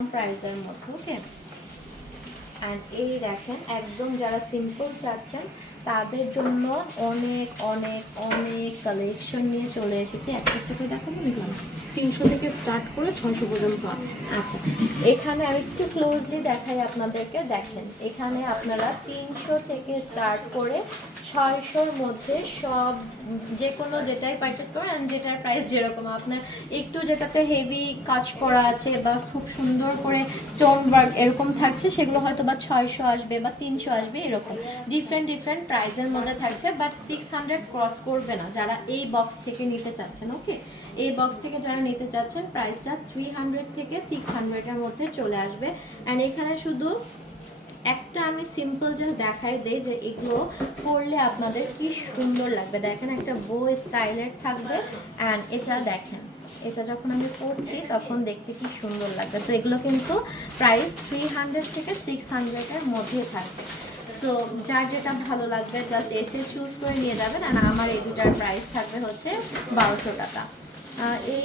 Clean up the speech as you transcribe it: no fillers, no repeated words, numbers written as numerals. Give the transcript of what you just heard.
প্রাইসের মধ্যে। ওকে, অ্যান্ড এই দেখেন একদম যারা সিম্পল চাচ্ছেন তাদের জন্য অনেক অনেক অনেক কালেকশন নিয়ে চলে এসেছি। একটা করে দেখাবো দেখলাম 300 থেকে স্টার্ট করে 600 পর্যন্ত আছে। আচ্ছা, এখানে আমি একটু ক্লোজলি দেখাই আপনাদেরকে। দেখেন এখানে আপনারা 300 থেকে স্টার্ট করে 600-র মধ্যে সব যে কোনো যেটাই পারচেস করেন, যেটার প্রাইস যেরকম আপনার একটু যেটাতে হেভি কাজ করা আছে বা খুব সুন্দর করে স্টোন ওয়ার্ক এরকম থাকছে, সেগুলো হয়তো বা 600 আসবে বা 300 আসবে, এরকম ডিফারেন্ট ডিফারেন্ট প্রাইসের মধ্যে থাকছে। বাট 600 ক্রস করবে না যারা এই বক্স থেকে নিতে চাচ্ছেন। ওকে, এই বক্স থেকে যারা নিতে চাচ্ছেন প্রাইসটা 300 থেকে 600-এর মধ্যে চলে আসবে। অ্যান্ড এখানে শুধু একটা আমি সিম্পল যে দেখাই দেই যে এগুলো পরলে আপনাদের কি সুন্দর লাগবে। দেখেন একটা বো স্টাইলের থাকবে, অ্যান্ড এটা দেখেন এটা যখন আমি পরছি তখন দেখতে কি সুন্দর লাগবে। তো এগুলো কিন্তু প্রাইস 300 থেকে 600-এর মধ্যে থাকবে। সো যার যেটা ভালো লাগবে জাস্ট এসে চুজ করে নিয়ে যাবেন। আর আমার এই দুটার প্রাইস থাকবে হচ্ছে 1200 টাকা। এই